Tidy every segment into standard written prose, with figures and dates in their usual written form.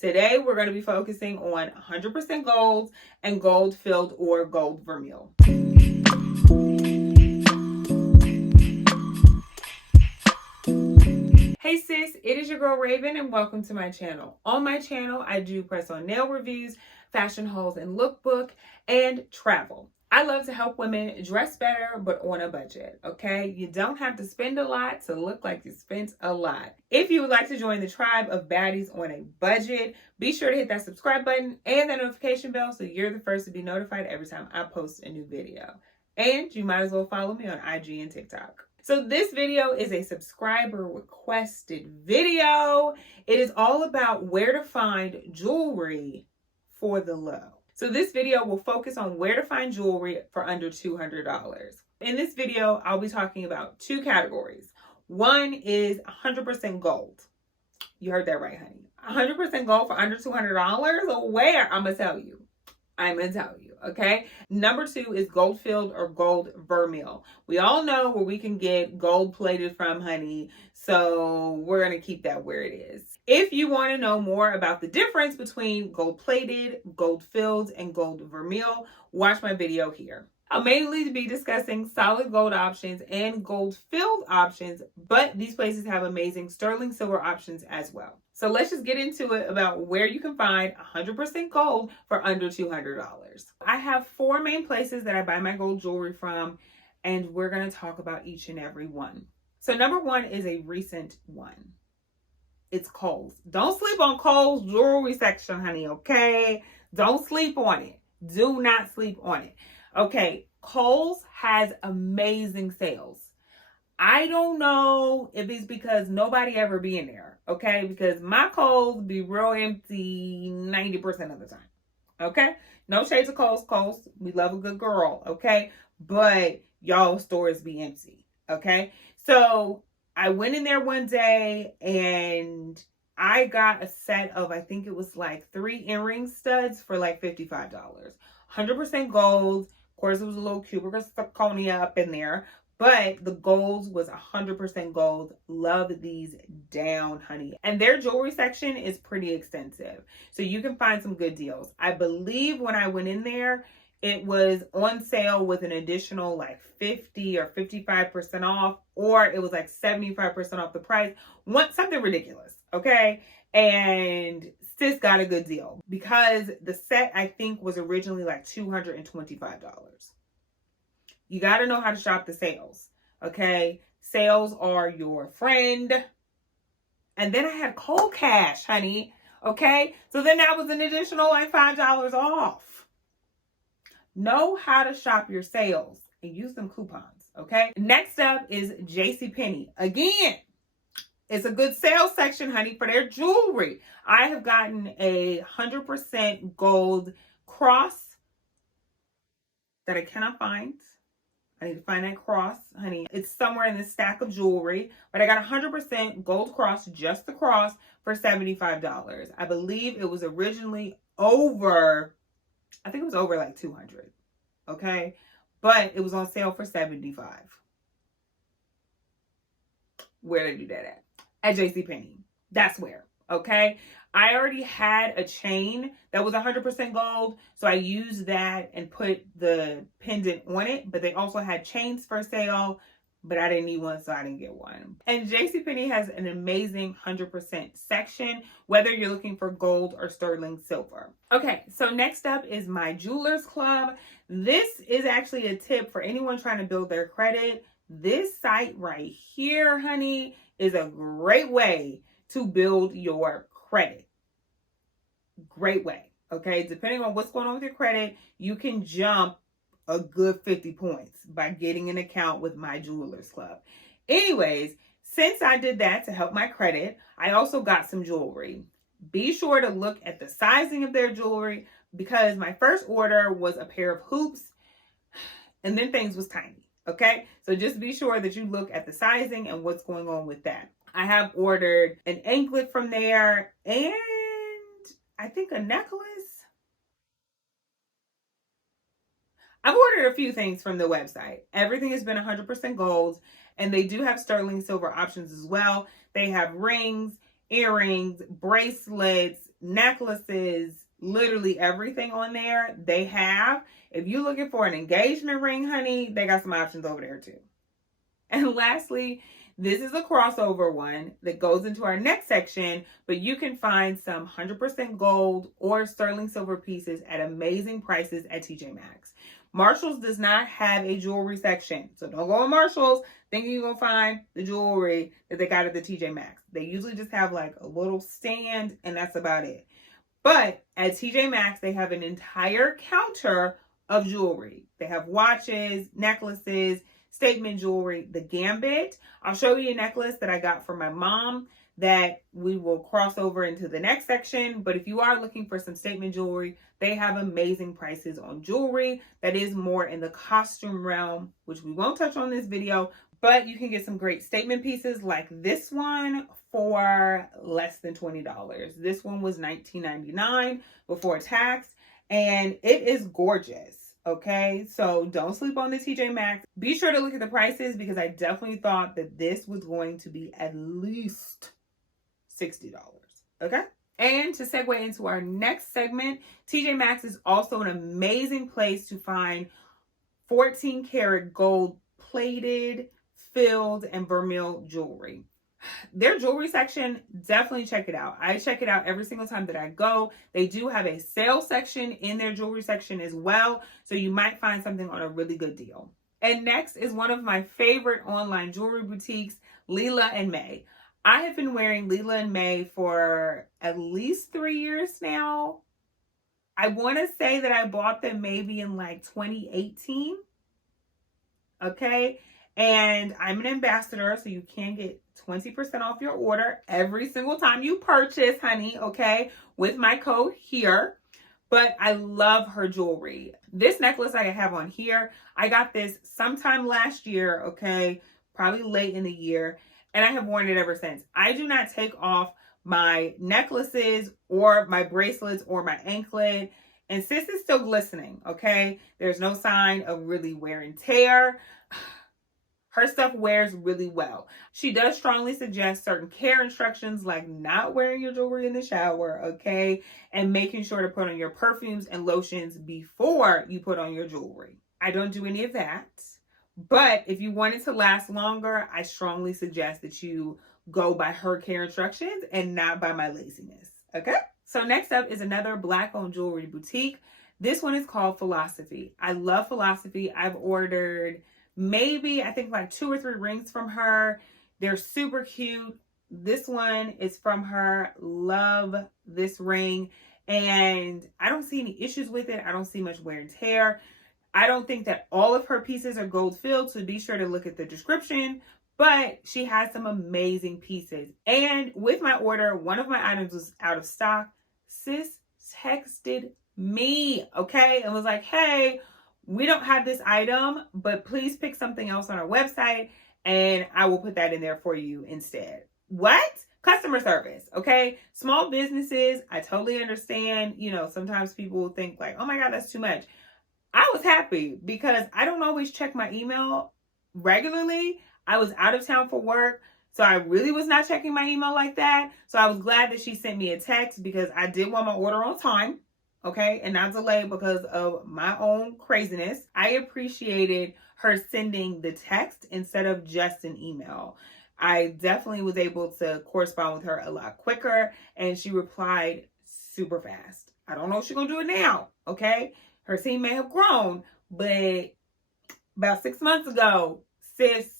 Today, we're going to be focusing on 100% gold and gold filled or gold vermeil. Hey sis, it is your girl Raven and welcome to my channel. On my channel, I do press-on nail reviews, fashion hauls and lookbook, and travel. I love to help women dress better, but on a budget, okay? You don't have to spend a lot to look like you spent a lot. If you would like to join the tribe of baddies on a budget, be sure to hit that subscribe button and that notification bell so you're the first to be notified every time I post a new video. And you might as well follow me on IG and TikTok. So this video is a subscriber requested video. It is all about where to find jewelry for the low. So this video will focus on where to find jewelry for under $200. In this video, I'll be talking about two categories. One is 100% gold. You heard that right, honey. 100% gold for under $200? Where? I'm going to tell you. Okay? Number two is gold filled or gold vermeil. We all know where we can get gold plated from, honey. So we're going to keep that where it is. If you want to know more about the difference between gold plated, gold filled, and gold vermeil, watch my video here. I'll mainly be discussing solid gold options and gold filled options, but these places have amazing sterling silver options as well. So let's just get into it about where you can find 100% gold for under $200. I have four main places that I buy my gold jewelry from, and we're going to talk about each and every one. So number one is a recent one. It's Kohl's. Don't sleep on Kohl's jewelry section, honey, okay? Don't sleep on it. Do not sleep on it. Okay, Kohl's has amazing sales. I don't know if it's because nobody ever be in there, okay? Because my Kohl's be real empty 90% of the time, okay? No shades of Kohl's. We love a good girl, okay? But y'all stores be empty, okay? So I went in there one day and I got a set of, I think it was like 3 earring studs for like $55. 100% gold. Of course, it was a little cubical zirconia up in there, but the gold was 100% gold. Love these down, honey. And their jewelry section is pretty extensive, so you can find some good deals. I believe when I went in there, it was on sale with an additional like 50 or 55% off, or it was like 75% off the price. Something ridiculous, okay? And sis got a good deal because the set I think was originally like $225. You got to know how to shop the sales, okay? Sales are your friend. And then I had Kohl cash, honey, okay? So then that was an additional like $5 off. Know how to shop your sales and use them coupons, okay? Next up is JCPenney. Again, it's a good sales section, honey, for their jewelry. I have gotten a 100% gold cross that I cannot find. I need to find that cross, honey. It's somewhere in the stack of jewelry, but I got 100% gold cross, just the cross, for $75. I believe it was originally over, I think it was over like $200, okay? But it was on sale for $75. Where did I do that at? At JCPenney. That's where, okay? I already had a chain that was 100% gold, so I used that and put the pendant on it, but they also had chains for sale, but I didn't need one, so I didn't get one. And JCPenney has an amazing 100% section, whether you're looking for gold or sterling silver. Okay, so next up is my Jewelers Club. This is actually a tip for anyone trying to build their credit. This site right here, honey, is a great way to build your credit. Great way, okay? Depending on what's going on with your credit, you can jump a good 50 points by getting an account with my Jewelers Club. Anyways, since I did that to help my credit, I also got some jewelry. Be sure to look at the sizing of their jewelry because my first order was a pair of hoops and then things was tiny, okay? So just be sure that you look at the sizing and what's going on with that. I have ordered an anklet from there and I think a necklace. I've ordered a few things from the website. Everything has been 100% gold, and they do have sterling silver options as well. They have rings, earrings, bracelets, necklaces, literally everything on there they have. If you're looking for an engagement ring, honey, they got some options over there too. And lastly, this is a crossover one that goes into our next section, but you can find some 100% gold or sterling silver pieces at amazing prices at TJMaxx. Marshalls does not have a jewelry section, so don't go to Marshalls thinking you're going to find the jewelry that they got at the TJMaxx. They usually just have like a little stand, and that's about it. But at TJMaxx, they have an entire counter of jewelry. They have watches, necklaces, statement jewelry, the gambit. I'll show you a necklace that I got from my mom that we will cross over into the next section. But if you are looking for some statement jewelry, they have amazing prices on jewelry that is more in the costume realm, which we won't touch on this video, but you can get some great statement pieces like this one for less than $20. This one was $19.99 before tax, and it is gorgeous. Okay, so don't sleep on the TJMaxx. Be sure to look at the prices because I definitely thought that this was going to be at least $60. Okay, and to segue into our next segment, TJMaxx is also an amazing place to find 14 karat gold plated, filled, and Vermeil jewelry. Their jewelry section, definitely check it out. I check it out every single time that I go. They do have a sale section in their jewelry section as well, so you might find something on a really good deal. And next is one of my favorite online jewelry boutiques, Lelia Mae. I have been wearing Lelia Mae for at least 3 years now. I want to say that I bought them maybe in like 2018. Okay, and I'm an ambassador, so you can get 20% off your order every single time you purchase, honey, okay, with my code here. But I love her jewelry. This necklace I have on here, I got this sometime last year, okay, probably late in the year, and I have worn it ever since. I do not take off my necklaces or my bracelets or my anklet, and sis is still glistening, okay? There's no sign of really wear and tear. Her stuff wears really well. She does strongly suggest certain care instructions like not wearing your jewelry in the shower, okay? And making sure to put on your perfumes and lotions before you put on your jewelry. I don't do any of that. But if you want it to last longer, I strongly suggest that you go by her care instructions and not by my laziness, okay? So next up is another Black-owned jewelry boutique. This one is called Philosophy. I love Philosophy. I've ordered maybe, I think like 2 or 3 rings from her. They're super cute. This one is from her. Love this ring. And I don't see any issues with it. I don't see much wear and tear. I don't think that all of her pieces are gold filled, so be sure to look at the description. But she has some amazing pieces. And with my order, one of my items was out of stock. Sis texted me, okay, and was like, hey, we don't have this item, but please pick something else on our website and I will put that in there for you instead. What? Customer service, okay? Small businesses, I totally understand. You know, sometimes people think like, oh my God, that's too much. I was happy because I don't always check my email regularly. I was out of town for work, so I really was not checking my email like that. So I was glad that she sent me a text because I did want my order on time. Okay, and not delayed because of my own craziness. I appreciated her sending the text instead of just an email. I definitely was able to correspond with her a lot quicker, and she replied super fast. I don't know if she's gonna do it now, okay? Her team may have grown, but about 6 months ago, sis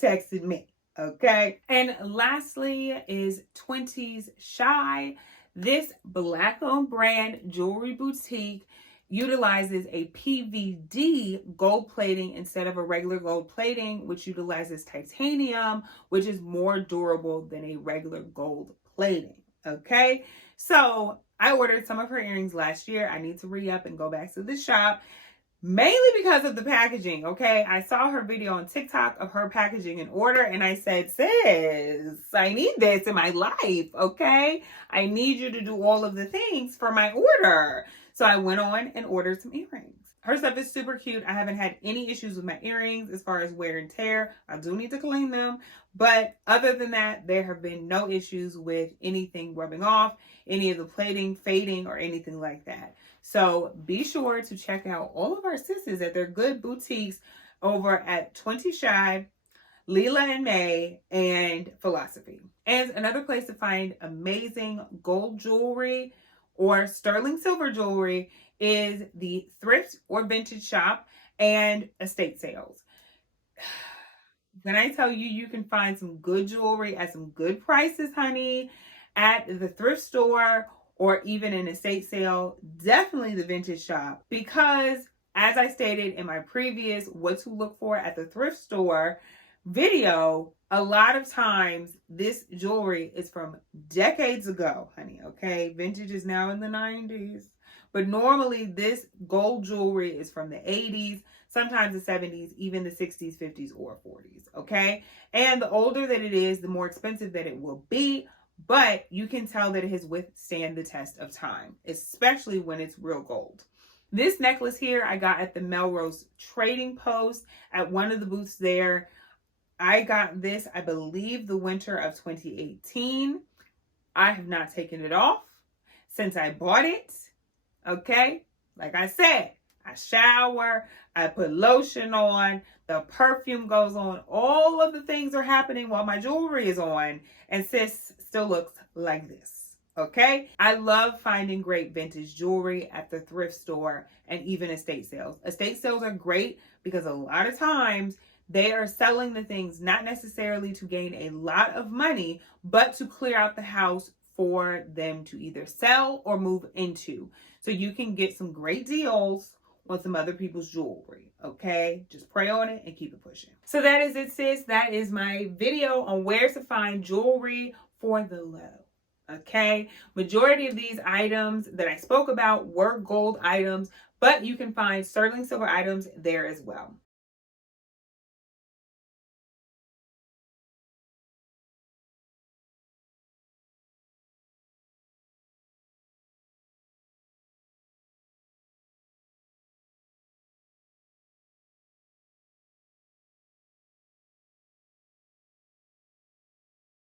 texted me, okay? And lastly is Twenties.chi. This Black-owned brand jewelry boutique utilizes a PVD gold plating instead of a regular gold plating, which utilizes titanium, which is more durable than a regular gold plating, okay? So I ordered some of her earrings last year. I need to re-up and go back to the shop, mainly because of the packaging, okay? I saw her video on TikTok of her packaging and order, and I said, sis, I need this in my life, okay? I need you to do all of the things for my order. So I went on and ordered some earrings. Her stuff is super cute. I haven't had any issues with my earrings as far as wear and tear. I do need to clean them. But other than that, there have been no issues with anything rubbing off, any of the plating, fading, or anything like that. So be sure to check out all of our sisters at their good boutiques over at Twenties.chi, Lelia Mae, and Philosophy. And another place to find amazing gold jewelry or sterling silver jewelry is the thrift or vintage shop and estate sales. When I tell you, you can find some good jewelry at some good prices, honey, at the thrift store or even an estate sale, definitely the vintage shop, because as I stated in my previous what to look for at the thrift store video, a lot of times this jewelry is from decades ago, honey, okay? Vintage is now in the 90s. But normally this gold jewelry is from the 80s, sometimes the 70s, even the 60s, 50s, or 40s, okay? And the older that it is, the more expensive that it will be, but you can tell that it has withstand the test of time, especially when it's real gold. This necklace here I got at the Melrose Trading Post at one of the booths there. I got this, I believe, the winter of 2018. I have not taken it off since I bought it. Okay, like I said, I shower, I put lotion on, the perfume goes on, all of the things are happening while my jewelry is on, and sis still looks like this. Okay, I love finding great vintage jewelry at the thrift store and even estate sales. Estate sales are great because a lot of times they are selling the things not necessarily to gain a lot of money, but to clear out the house for them to either sell or move into. So you can get some great deals on some other people's jewelry, okay? Just pray on it and keep it pushing. So that is it, sis. That is my video on where to find jewelry for the low, okay? Majority of these items that I spoke about were gold items, but you can find sterling silver items there as well.